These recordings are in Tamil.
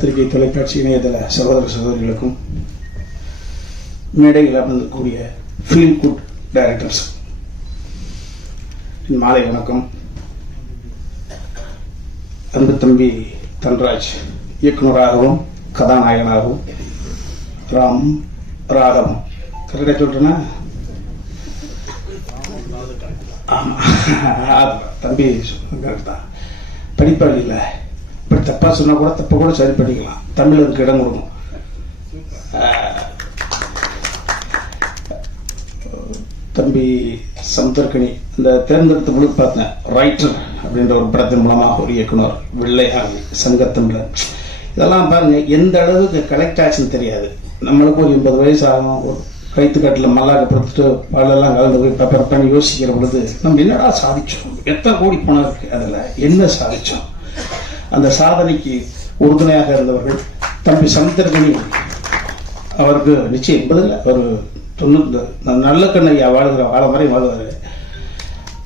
பத்திரிகை தொலைக்காட்சி இணையதள சகோதர சகோதரிகளுக்கும் மேடையில் அமர்ந்திருக்கக்கூடிய ஃபீல் குட் டைரக்டர்ஸ் மாலை வணக்கம். அன்பு தம்பி தன்ராஜ் இயக்குனராகவும் கதாநாயகனாகவும் ராம் ராகவம் கரெக்டாக சொல்றேன்னா? ஆமாம் தம்பி கரெக்ட் தான். படிப்பாளி இல்லை. இப்படி தப்பாக சொன்னால் கூட தப்பை கூட சரி பண்ணிக்கலாம். தமிழருக்கு இடம் கொடுக்கும் தம்பி சந்தர்கனி இந்த தேர்ந்தெடுத்த முழு பார்த்தேன் ரைட்டர் அப்படின்ற ஒரு படத்தின் மூலமாக ஒரு இயக்குனர் வெள்ளையாகி சங்கத்தமிழர் இதெல்லாம் பாருங்க எந்த அளவுக்கு கலெக்ட் ஆச்சுன்னு தெரியாது. நம்மளுக்கு ஒரு எண்பது வயசு ஆகும் ஒரு கைத்துக்காட்டில் மல்லாக்க படுத்துட்டு பாலெல்லாம் கலந்து போய் பேப்பர் பண்ணி யோசிக்கிற பொழுது நம்ம என்னடா சாதிச்சோம்? எத்தனை கோடி பணம் இருக்குது அதில்? என்ன சாதிச்சோம்? அந்த சாதனைக்கு உறுதுணையாக இருந்தவர்கள் தம்பி சமுத்திரமணி அவருக்கு நிச்சயம் என்பதில் ஒரு தொண்ணூறு நல்ல கண்ணையா வாழுகிற வாழ வரை வாழ்வார்.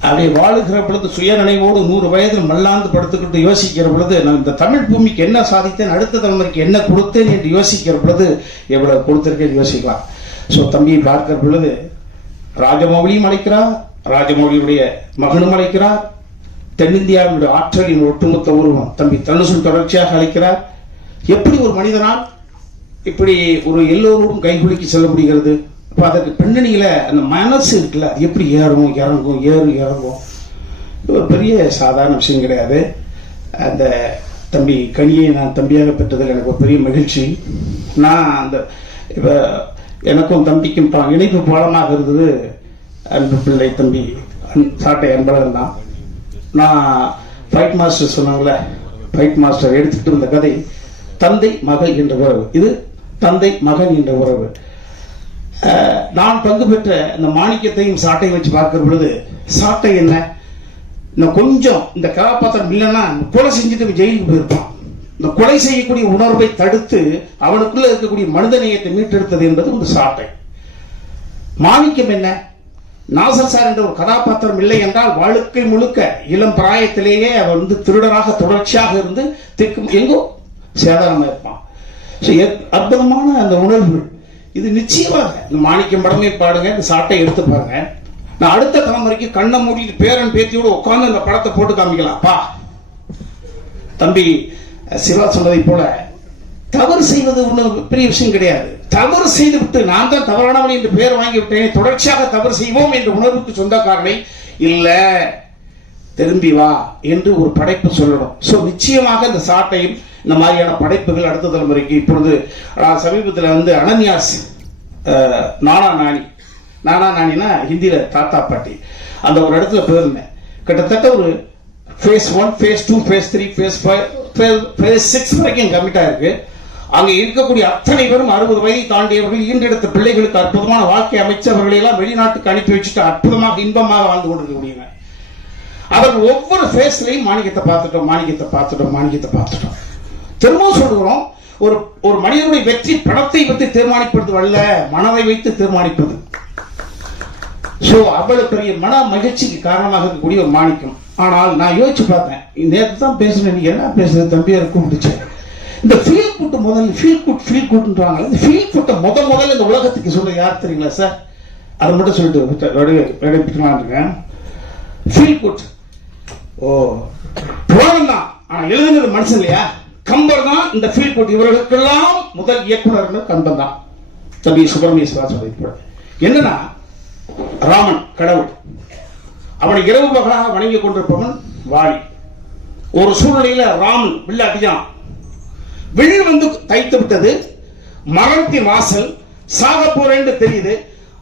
அப்படி வாழுகிற பொழுது சுயநினைவோடு நூறு வயதில் மல்லாந்து படுத்துக்கிட்டு யோசிக்கிற பொழுது நான் இந்த தமிழ் பூமிக்கு என்ன சாதித்தேன் அடுத்த தலைமுறைக்கு என்ன கொடுத்தேன் என்று யோசிக்கிற பொழுது எவ்வளவு கொடுத்திருக்கேன் யோசிக்கலாம். ஸோ தம்பியை பார்க்கிற பொழுது ராஜமௌலியும் அழைக்கிறார் ராஜமௌலியுடைய மகனும் அழைக்கிறார் தென்னிந்தியாவினுடைய ஆற்றலின் ஒட்டுமொத்த உருவம். தம்பி தனுசும் தொடர்ச்சியாக அழைக்கிறார். எப்படி ஒரு மனிதனால் இப்படி ஒரு எல்லோரும் கைகுலுக்கி செல்ல முடிகிறது? இப்போ அதற்கு பின்னணியில் அந்த மனசு இருக்குல்ல அது எப்படி ஏறும் இறங்கும் ஏறும் இறங்கும்? இது ஒரு பெரிய சாதாரண விஷயம் கிடையாது. அந்த தம்பி கனியை நான் தம்பியாக பெற்றதில் எனக்கு ஒரு பெரிய மகிழ்ச்சி. நான் அந்த இப்போ எனக்கும் தம்பிக்கும் இணைப்பு பாலமாக இருந்தது அன்பு பிள்ளை தம்பி அன்- சாட்டை அன்பழகன் தான். நான் ஃபைட் மாஸ்டர் சொன்னாங்களே ஃபைட் மாஸ்டர் எடுத்துக்கிட்டு இருந்த கதை தந்தை மகள் என்ற உறவு. இது தந்தை மகன் என்ற உறவு. நான் பங்கு பெற்ற இந்த மாணிக்கத்தையும் சாட்டையும் வச்சு பார்க்கிற பொழுது சாட்டை என்ன? நான் கொஞ்சம் இந்த கதாபாத்திரம் இல்லைன்னா கொலை செஞ்சுட்டு ஜெயிலுக்கு போயிருப்பான். இந்த கொலை செய்யக்கூடிய உணர்வை தடுத்து அவனுக்குள்ள இருக்கக்கூடிய மனிதநேயத்தை மீட்டெடுத்தது என்பது ஒரு சாட்டை. மாணிக்கம் என்ன? நாசர் சார் என்ற ஒரு கதாபாத்திரம் இல்லை என்றால் வாழ்க்கை முழுக்க இளம் பிராயத்திலேயே அவர் வந்து திருடராக தொடர்ச்சியாக இருந்து திக்கு எங்கோ சேதாரமா இருப்பான். எத்- அற்புதமான அந்த உணர்வு. இது நிச்சயமாக இந்த மாணிக்கம் படமே பாடுங்க இந்த சாட்டை எடுத்து பாருங்க. நான் அடுத்த தலைமுறைக்கு கண்ணை மூடிட்டு பேரன் பேத்தியோட உட்கார்ந்து அந்த படத்தை போட்டு காமிக்கலாம். பா. தம்பி சிவா சொன்னதை போல தவறு செய்வது ஒன்றும் பெரிய விஷயம் கிடையாது. தவறு செய்து விட்டு நான் தான் தவறானவன் என்று பெயர் வாங்கிவிட்டேன் தொடர்ச்சியாக தவறு செய்வோம் என்ற உணர்வுக்கு சொந்தக்காரனை இல்ல திரும்பி வா என்று ஒரு படைப்பு சொல்லணும். ஸோ நிச்சயமாக இந்த சாட்டையும் இந்த மாதிரியான படைப்புகள் அடுத்த தலைமுறைக்கு இப்பொழுது சமீபத்தில் வந்து அனன்யாஸ் நானா நாணி நானா நாணினா ஹிந்தியில் தாத்தா பாட்டி அந்த ஒரு இடத்துல போயிருந்தேன். கிட்டத்தட்ட ஒரு phase one phase two phase three phase five phase six வரைக்கும் கம்மிட்டாக இருக்குது அங்க இருக்கக்கூடிய அத்தனை பேரும் அறுபது வயதை தாண்டியவர்கள் ஈன்றெடுத்த பிள்ளைகளுக்கு அற்புதமான வாழ்க்கை அமைச்சவர்களை எல்லாம் வெளிநாட்டுக்கு அனுப்பி வச்சுட்டு அற்புதமாக இன்பமாக வாழ்ந்து கொண்டிருக்கக்கூடியவங்க அவர்கள் ஒவ்வொரு ஃபேஸ்லையும் மாணிக்கத்தை பார்த்துட்டோம் மாணிக்கத்தை பார்த்துட்டோம் மாணிக்கத்தை பார்த்துட்டோம். திரும்பவும் சொல்கிறோம் ஒரு ஒரு மனிதனுடைய வெற்றி பணத்தை வைத்து தீர்மானிப்பது அல்ல மனதை வைத்து தீர்மானிப்பது. சோ அவ்வளவு பெரிய மன மகிழ்ச்சிக்கு காரணமாக இருக்கக்கூடிய ஒரு மாணிக்கம். ஆனால் நான் யோசிச்சு பார்த்தேன் நேற்று தான் பேசுனேன் நீ என்ன பேசுறது தம்பியார் கூப்பிட்டுச்சு? இந்த ஃபீல் குட் முதல் ஃபீல் குட் ஃபீல் குட்ன்றாங்க இந்த ஃபீல் குட்டை முத முதல்ல இந்த உலகத்துக்கு சொல்ல யார் தெரியுங்களா சார் அதை மட்டும் சொல்லிட்டு விடைபிட்டுலாம் இருக்கேன். ஃபீல் குட் ஓ. புராணம் தான். ஆனால் எழுதுனது மனுஷன் இல்லையா? கம்பர் தான் இந்த ஃபீல் குட் இவர்களுக்கெல்லாம் முதல் இயக்குனர் கம்பன் தான். தம்பி சுப்பிரமணிய சிவா என்னன்னா ராமன் கடவுள். அவனை இரவு பகலாக வணங்கி கொண்டிருப்பவன் வாணி. ஒரு சூழ்நிலையில ராமன் வில்லாட்டியான் வெளியில் வந்து தைத்து விட்டது. மரணத்தின் வாசல் சாக போறேன் தெரியுது.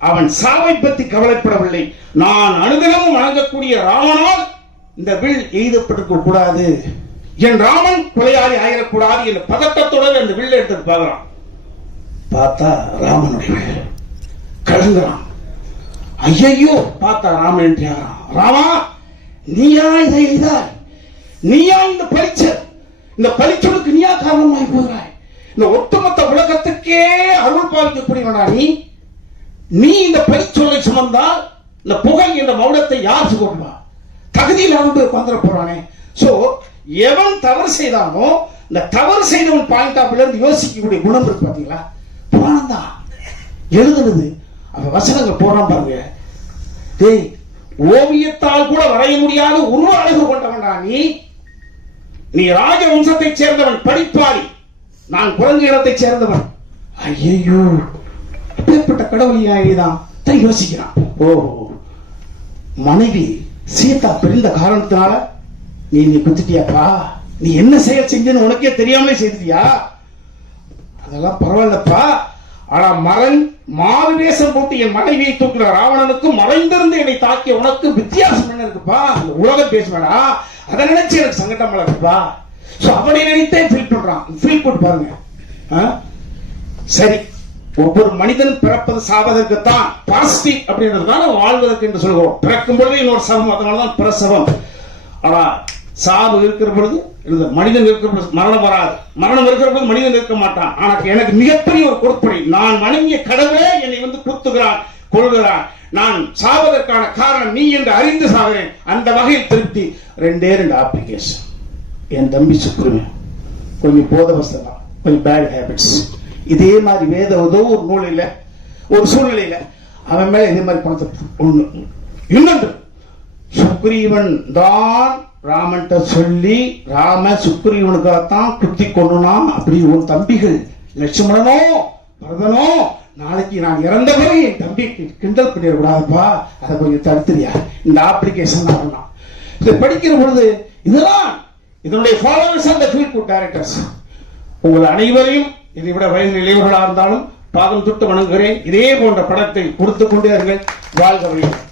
அவன் சாவை பற்றி கவலைப்படவில்லை. நான் அனுதினமும் வணங்கக்கூடிய ராமனால் இந்த வில் எய்தப்பட்டிருக்க கூடாது. என் ராமன் கொலையாளி ஆயிடக்கூடாது என்ற பதட்டத்துடன் அந்த வில்லை எடுத்து பார்க்கிறான். பார்த்தா ராமனுடைய கலங்குறான். ஐயையோ பார்த்தா ராமன் என்றாராம் ராமா நீயா இதை எய்தாய்? நீயா இந்த பரிச்சல் இந்த பரிச்சலுக்கு நீயா காரணமாய் போகிறாய்? இந்த ஒட்டுமொத்த உலகத்துக்கே அருள் பாவிக்கக்கூடியவனா நீ? நீ இந்த பழிச்சொலை சுமந்தால் இந்த புகை என்ற மௌனத்தை யார் சுமப்பா? தகுதியில் வந்து உட்காந்துட போறானே சோ எவன் தவறு செய்தானோ இந்த தவறு செய்தவன் பாயிண்ட் ஆஃப் இருந்து யோசிக்கக்கூடிய குணம் இருக்கு பாத்தீங்களா? புராணம் தான். எழுதுனது. அவன் வசனங்கள் போறான் பாருங்க. டேய் ஓவியத்தால் கூட வரைய முடியாத உருவ அழகு கொண்டவன்டா நீ? நீ ராஜ வம்சத்தை சேர்ந்தவன் படிப்பாளி. நான் குரங்கு இடத்தை சேர்ந்தவன். ஐயோ அப்பேற்பட்ட கடவுள் தான். தான் யோசிக்கிறான். ஓ மனைவி சீதா பிரிந்த காரணத்தினால நீ நீ குத்திட்டியாப்பா? நீ என்ன செயல் செஞ்சேன்னு உனக்கே தெரியாமலே செய்தியா அதெல்லாம் பரவாயில்லப்பா. ஆனா மரண் மாறு வேஷம் போட்டு என் மனைவியை தூக்கின ராவணனுக்கு மறைந்திருந்து என்னை தாக்கிய உனக்கு வித்தியாசம் என்ன இருக்குப்பா? அந்த உலகம் பேசுவேடா. அதை நினைச்சு எனக்கு சங்கடம் இருக்குப்பா சோ அப்படி நினைத்தே ஃபீல் பண்றான். ஃபீல் போட்டு பாருங்க. சரி. ஒவ்வொரு மனிதனும் பிறப்பது சாவதற்குத்தான் பாசிட்டிவ் அப்படின்றதுனால வாழ்வதற்கு என்று சொல்கிறோம் பிறக்கும் பொழுது இன்னொரு சவம் அதனாலதான் பிரசவம். ஆனா சாவு இருக்கிற பொழுது இந்த மனிதன் இருக்கிற பொழுது மரணம் வராது. மரணம் இருக்கிற பொழுது மனிதன் இருக்க மாட்டான். ஆனா எனக்கு மிகப்பெரிய ஒரு கொடுப்படி நான் வணங்கிய கடவுளே என்னை வந்து குத்துகிறான் கொள்கிறான் நான் சாவதற்கான காரணம் நீ என்று அறிந்து சாகிறேன். அந்த வகையில் திருப்தி. ரெண்டே ரெண்டு அப்ளிகேஷன் என் தம்பி சுக்குருமே கொஞ்சம் போதவசம் கொஞ்சம் பேட் ஹேபிட்ஸ் இதே மாதிரி வேத ஏதோ ஒரு நூலில் ஒரு சூழ்நிலையில அவன் மேல இதே மாதிரி பணத்தை ஒண்ணு இன்னொன்று. சுக்ரீவன் தான் ராமன்ட்ட சொல்லி ராம சுக்ரீவனுக்காகத்தான் குத்தி கொண்டுனா அப்படி உன் தம்பிகள் லட்சுமணனோ பரதனோ நாளைக்கு நான் இறந்த பிறகு என் தம்பி கிண்டல் பண்ணிடக்கூடாதுப்பா. அதை கொஞ்சம் தடுத்துறியா? இந்த அப்ளிகேஷன் தான் இதை படிக்கிற பொழுது இதெல்லாம் இதனுடைய ஃபாலோவர்ஸ் அந்த ஃபீல் குட் டைரக்டர்ஸ் உங்கள் அனைவரையும் இதை விட வயது இளையவர்களாக இருந்தாலும் பாதம் தொட்டு வணங்குகிறேன். இதே போன்ற படத்தை கொடுத்துக் கொண்டே வாழ்க வழிகள்